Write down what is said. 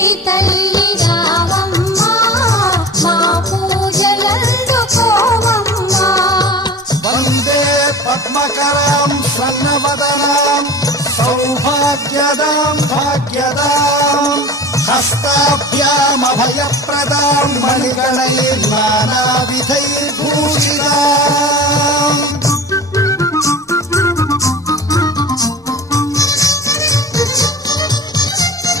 దేవి తల్లి రావమ్మా మా పూజలందుకోవమ్మా. వందే పద్మకరాం సన్నవదనాం సౌభాగ్యదాం భాగ్యదాం హస్తాభ్యామభయప్రదాం మణిగణైర్నానావిధైర్భూషితాం.